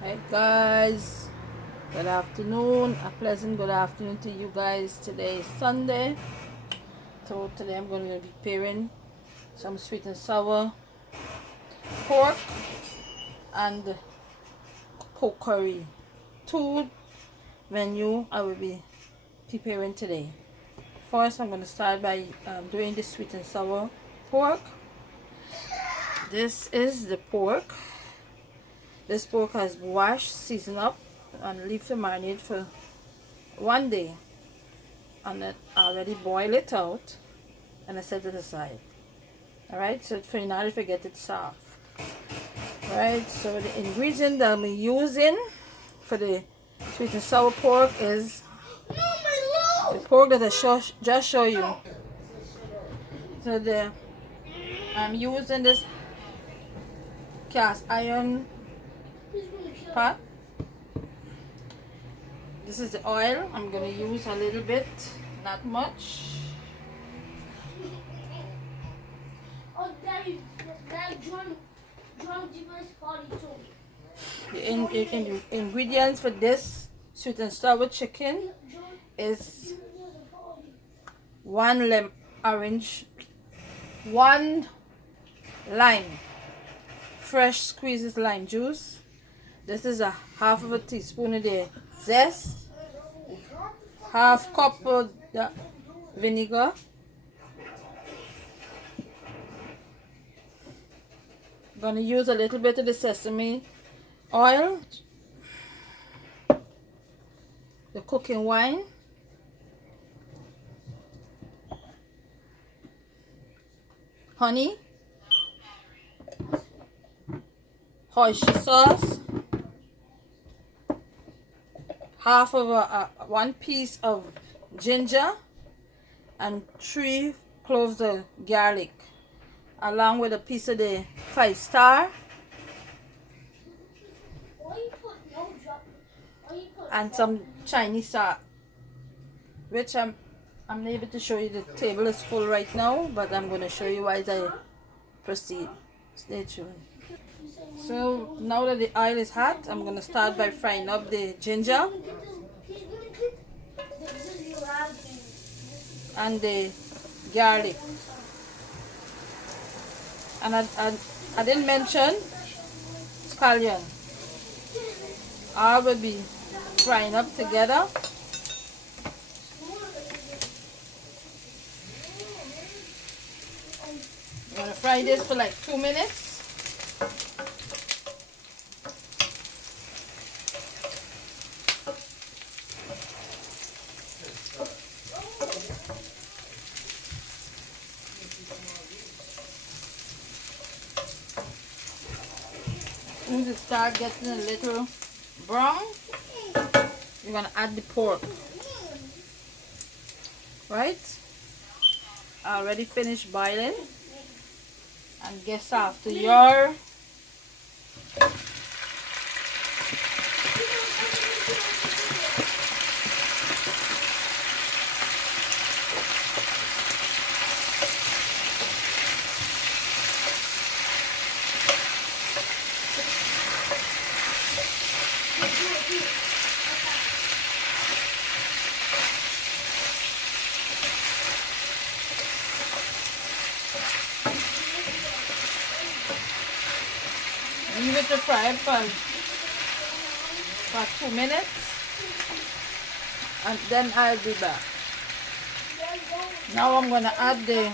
Hey guys, good afternoon. A pleasant good afternoon to you guys. Today is Sunday, so today I'm going to be preparing some sweet and sour pork and pork curry. Two menu I will be preparing today. First, I'm going to start by doing the sweet and sour pork. This is the pork. This pork has washed, seasoned up, and leave to marinate for 1 day. And I already boil it out and I set it aside. Alright, so for not to forget it soft. Alright, so the ingredient that I'm using for the sweet and sour pork is the pork that I just show you. So I'm using this cast iron pot. This is the oil. I'm gonna use a little bit, not much. The ingredients for this sweet and sour chicken is 1 orange, 1 lime, fresh squeezed lime juice. This is a half of a teaspoon of the zest, half cup of the vinegar, I'm gonna use a little bit of the sesame oil, the cooking wine, honey, Hoisin sauce, half of 1 piece of ginger, and 3 cloves of garlic, along with a piece of the 5-star and some Chinese salt, which I'm able to show you. The table is full right now, but I'm going to show you as I proceed. Stay tuned. So now that the oil is hot, I'm going to start by frying up the ginger and the garlic. And I didn't mention scallion. I will be frying up together. I'm going to fry this for like 2 minutes. Once it starts getting a little brown, you're going to add the pork. Right? I already finished boiling. And guess after your leave it to fry for 2 minutes, and then I'll be back. Now I'm going to add the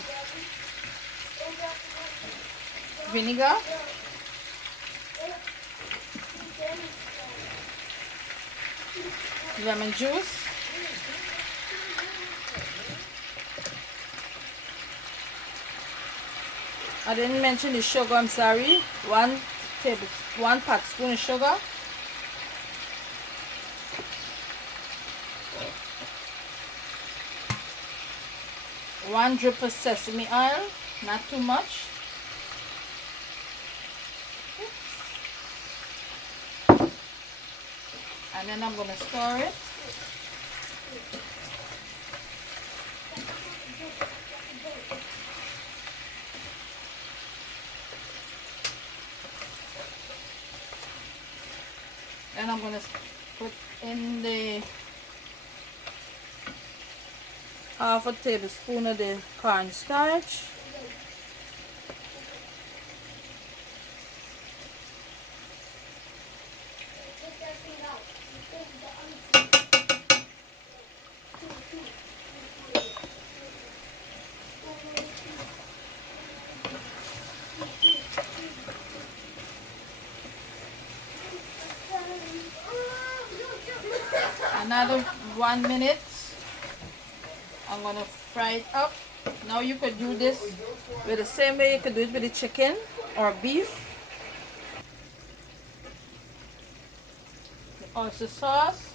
vinegar, lemon juice, I didn't mention the sugar, I'm sorry. 1 pot spoon of sugar, one drip of sesame oil, not too much, and then I'm going to stir it. Then I'm going to put in the half a tablespoon of the cornstarch. Another 1 minute. I'm going to fry it up. Now you could do this with the same way you could do it with the chicken or beef. The oyster sauce,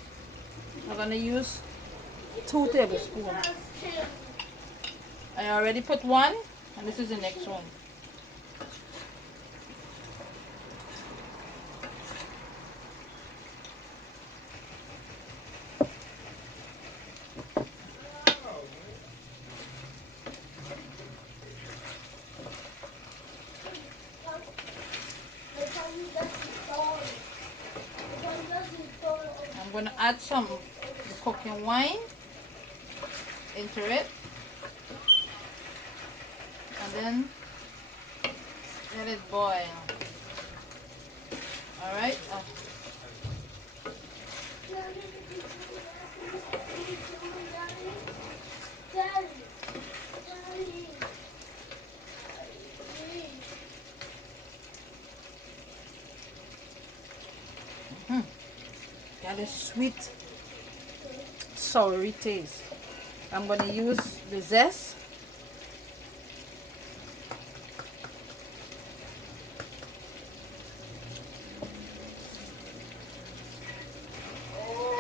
I'm going to use 2 tablespoons. I already put 1 and this is the next one. I'm going to add some cooking wine into it and then let it boil. Alright. Got a sweet, soury taste. I'm going to use the zest.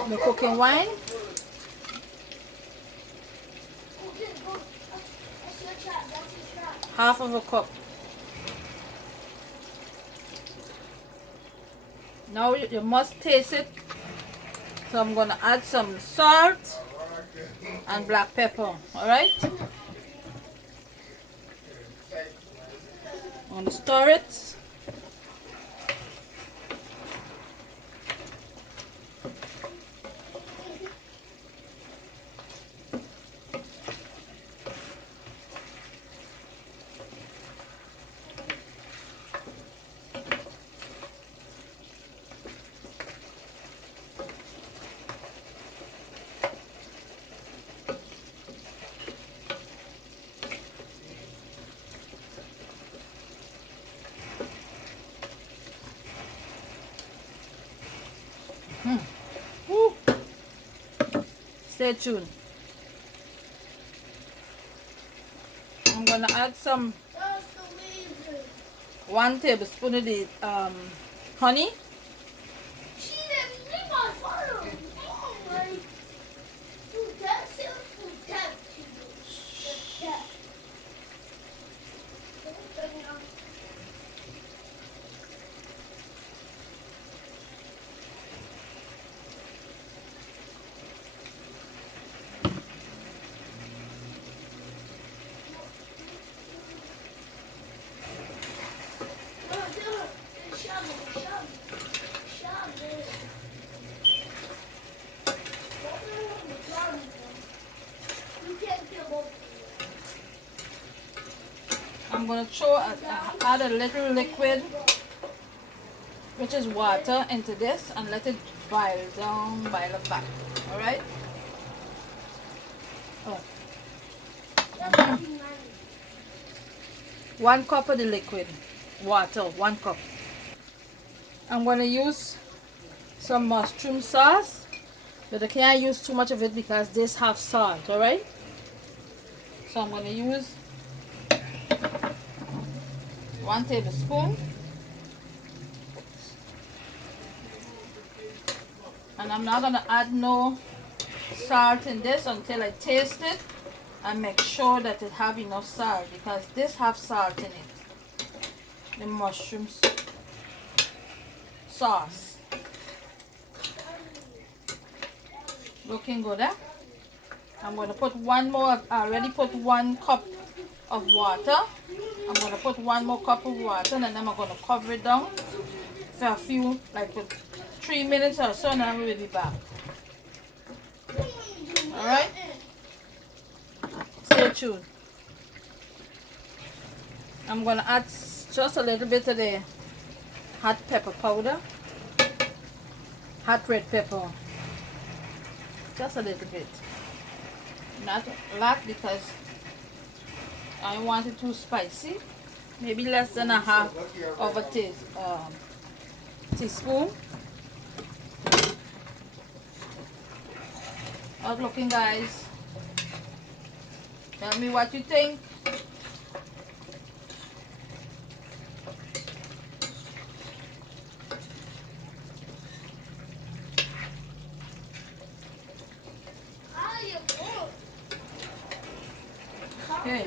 The cooking wine. Half of a cup. Now you must taste it. So I'm going to add some salt and black pepper. Alright? I'm going to stir it. Stay tuned. I'm gonna add some 1 tablespoon of the honey. I'm going to add a little liquid, which is water, into this and let it boil down, boil it back. Alright? Oh. 1 cup of the liquid water, 1 cup. I'm going to use some mushroom sauce, but I can't use too much of it because this have salt. Alright? So I'm going to use 1 tablespoon, and I'm not going to add no salt in this until I taste it and make sure that it have enough salt, because this have salt in it, the mushrooms sauce. Looking good, eh? I'm going to put 1 more. I already put 1 cup of water. I'm going to put 1 more cup of water and then I'm going to cover it down for a few, like for 3 minutes or so, and I will be back. Alright? Stay tuned. I'm gonna add just a little bit of the hot pepper powder, hot red pepper, just a little bit, not a lot because I don't want it too spicy. Maybe less than a half of a teaspoon. How's looking, guys? Tell me what you think. Okay.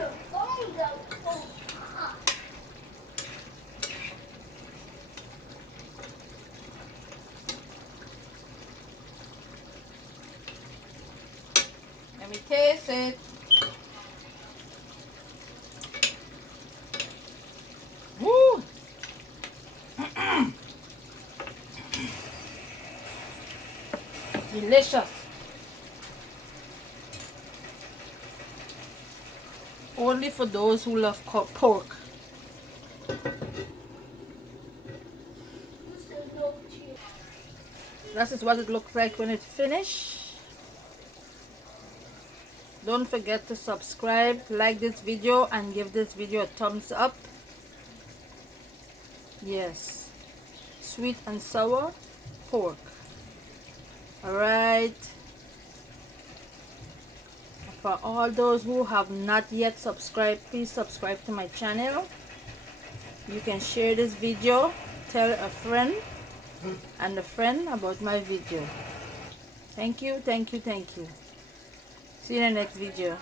Let me taste it. Woo! Delicious. Only for those who love pork. This is what it looks like when it's finished. Don't forget to subscribe, like this video, and give this video a thumbs up. Yes, sweet and sour pork. Alright. For all those who have not yet subscribed, please subscribe to my channel. You can share this video, tell a friend and a friend about my video. Thank you, thank you, thank you. See you in the next video.